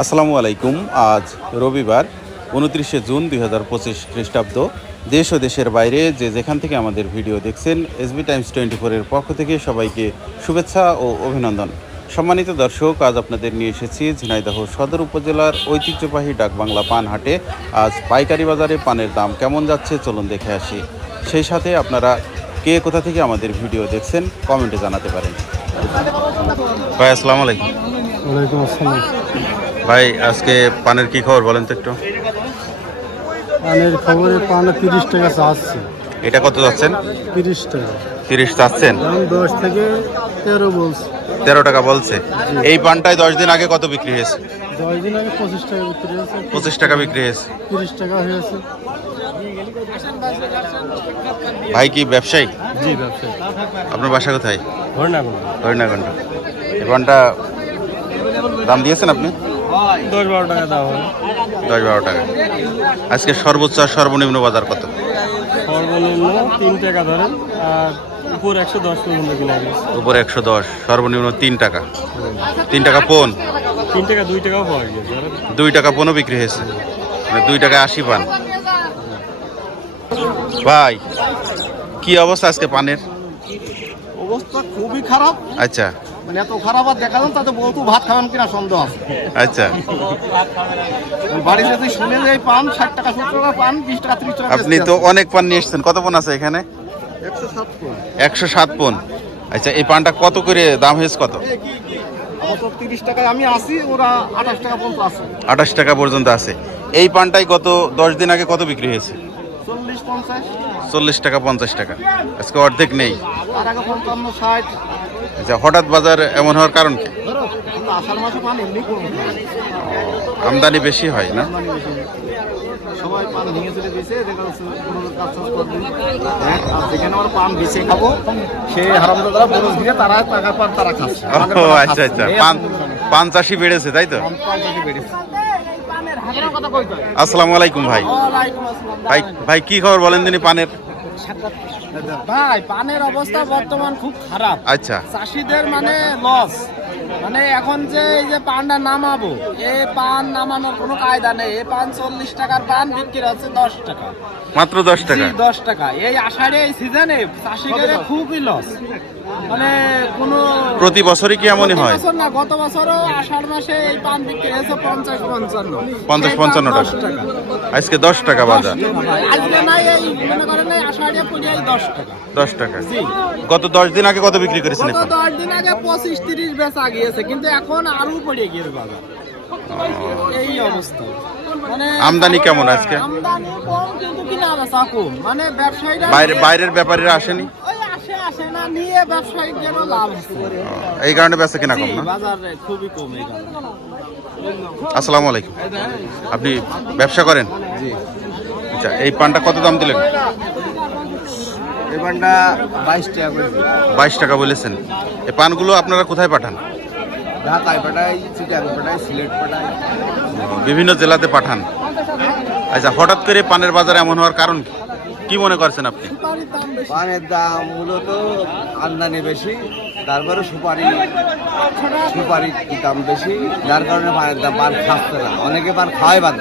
আসসালামু আলাইকুম। আজ রবিবার উনত্রিশে জুন দুই হাজার পঁচিশ খ্রিস্টাব্দ। দেশ ও দেশের বাইরে যে যেখান থেকে আমাদের ভিডিও দেখছেন এসবি টাইমস টোয়েন্টি ফোরের পক্ষ থেকে সবাইকে শুভেচ্ছা ও অভিনন্দন। সম্মানিত দর্শক আজ আপনাদের নিয়ে এসেছি ঝিনাইদহ সদর উপজেলার ঐতিহ্যবাহী ডাকবাংলা পান হাটে আজ পাইকারি বাজারে পানের দাম কেমন যাচ্ছে চলুন দেখে আসি। সেই সাথে আপনারা কে কোথা থেকে আমাদের ভিডিও দেখছেন কমেন্টে জানাতে পারেন। ভাই আসসালামু আলাইকুম। ওয়ালাইকুম আসসালাম। ভাই আজকে পানের কি খবর বলেন তো একটু? পানের খবরে পান তিরিশ টাকা চাচ্ছে। এটা কত যাচ্ছেন তিরিশ টাকা। তিরিশ চাচ্ছেন? দশ থেকে তেরো বলছে। তেরো টাকা বলছে। এই পানটায় দশ দিন আগে কত বিক্রি হয়েছে? দশ দিন আগে পঁচিশ টাকা বিক্রি হয়েছে। পঁচিশ টাকা বিক্রি হয়েছে। তিরিশ টাকা হয়েছে। ভাই কি ব্যবসায়ী? জি ব্যবসায়ী। আপনার বাসা কোথায়? না কোনো এই পানটা দাম দিয়েছেন আপনি? দশ বারো টাকা দাম হয় দশ বারো টাকা। আজকে সর্বোচ্চ আর সর্বনিম্ন বাজার কত? সর্বনিম্ন তিন টাকা ধরেন আর উপর একশো দশ পর্যন্ত কিনা গেছে উপরে একশো দশ সর্বনিম্ন তিন টাকা। তিন টাকা পোন তিন টাকা দুই টাকাও পাওয়া গেছে দুই টাকা পোনও বিক্রি হয়েছে। মানে দুই টাকা আশি পান। ভাই কি অবস্থা আজকে পানের? অবস্থা খুবই খারাপ। আচ্ছা। মানে এত খারাপ আর দেখা যান তাতে বলতো ভাত খাবেন কিনা সন্দেহ আছে। আচ্ছা। বাড়ি যদি শুনে যাই পান ষাট টাকা সত্তর টাকা পান বিশ টাকা ত্রিশ টাকা আপনি তো অনেক পান নিয়ে এসছেন। কত পন আছে এখানে? একশো সাত পন। আচ্ছা এই পানটা কত করে দাম হয়েছে কত? তিরিশ টাকায় আমি আসি ওরা আঠাশ টাকা পর্যন্ত আছে। আঠাশ টাকা পর্যন্ত আছে। এই পানটাই গত দশ দিন আগে কত বিক্রি হয়েছে? চল্লিশ টাকা পঞ্চাশ টাকা। আজকে অর্ধেক নেই। তার আগে পঞ্চান্ন ষাট। আচ্ছা হঠাৎ বাজার এমন হওয়ার কারণ কি? আমদানি বেশি হয় না? পান ও আচ্ছা আচ্ছা। পান পান চাষি বেড়েছে, তাই তো? পান আলাইকুম ভাই। ভাই ভাই, কি খবর বলেন তিনি পানের? ভাই পানের অবস্থা বর্তমান খুব খারাপ। আচ্ছা। চাষিদের মানে লস মানে এখন যে এই যে পানটা নামাবো এ পান নামানোর কোনো কায়দা নেই। এই পান চল্লিশ টাকার পান বিক্রি হচ্ছে দশ টাকা। মাত্র দশ টাকা? দশ টাকা। এই আষাঢ়ে এই সিজনে চাষিদের খুবই লস মানে কোনো প্রতি বছরই কি এমনই হয়? বছর না গত বছরও আষাঢ় মাসে এই পান বিক্রি হয়েছে পঞ্চাশ পঞ্চান্ন। পঞ্চাশ পঞ্চান্ন টাকা। আজকে দশ টাকা বাজার। আজকে নাই এই মনে করেন এই আষাঢ়ে পড়ে এই দশ টাকা। দশ টাকা। গত দশ দিন আগে কত বিক্রি করেছেন গত দশ দিন আগে পঁচিশ তিরিশ বেচা গিয়েছে। কিন্তু এখন আরও পড়ে গিয়েছে বাজার এই অবস্থা। মানে আমদানি কেমন আজকে? মানে ব্যবসায়ীরা বাইরে বাইরের ব্যাপারীরা আসেনি? ওই আসে আসে না নিয়ে ব্যবসায়ীদেরও লাভ হচ্ছে এই কারণে বেচা কিনা কম না? বাজার খুবই কম আসসালামু আলাইকুম। আপনি ব্যবসা করেন? আচ্ছা এই পানটা কত দাম দিলেন? এই পানটা বাইশ টাকা বাইশ টাকা বলেছেন। এই পানগুলো আপনারা কোথায় পাঠান? ঢাকায় পাঠাই চিটাং পাঠাই সিলেট পাঠাই। বিভিন্ন জেলাতে পাঠান। আচ্ছা হঠাৎ করে পানের বাজার এমন হওয়ার কারণ কি? কি মনে করছেন আপনি? পানের দাম মূলত আমদানি বেশি তারপরে সুপারি সুপারি দাম বেশি যার কারণে পানের দাম পান খাচ্ছে না। অনেকে পান খাওয়াই বাদ।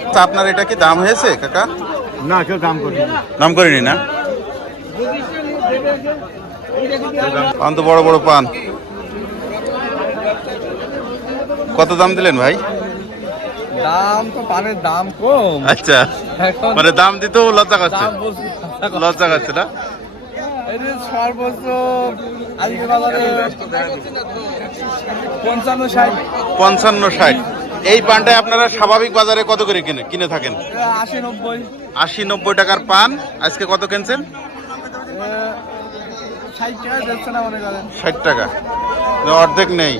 আচ্ছা, আপনার এটা কি দাম হয়েছে কাকা? না কেউ দাম করিনি। দাম করিনি না? পান তো বড় বড় পান। কত দাম দিলেন ভাই? দাম তো পানের দাম কম। আচ্ছা। মানে দাম দিতেও লজ্জা করছে। লজ্জা করছে। না? সর্বোচ্চ আজকে বাজারে পঞ্চান্ন ষাট। পঞ্চান্ন ষাট। এই পানটায় আপনারা স্বাভাবিক বাজারে কত করে কিনে কিনে থাকেন? আশি নব্বই। আশি নব্বই টাকার পান। আজকে কত কিনছেন? ষাট টাকা অর্ধেক নেই।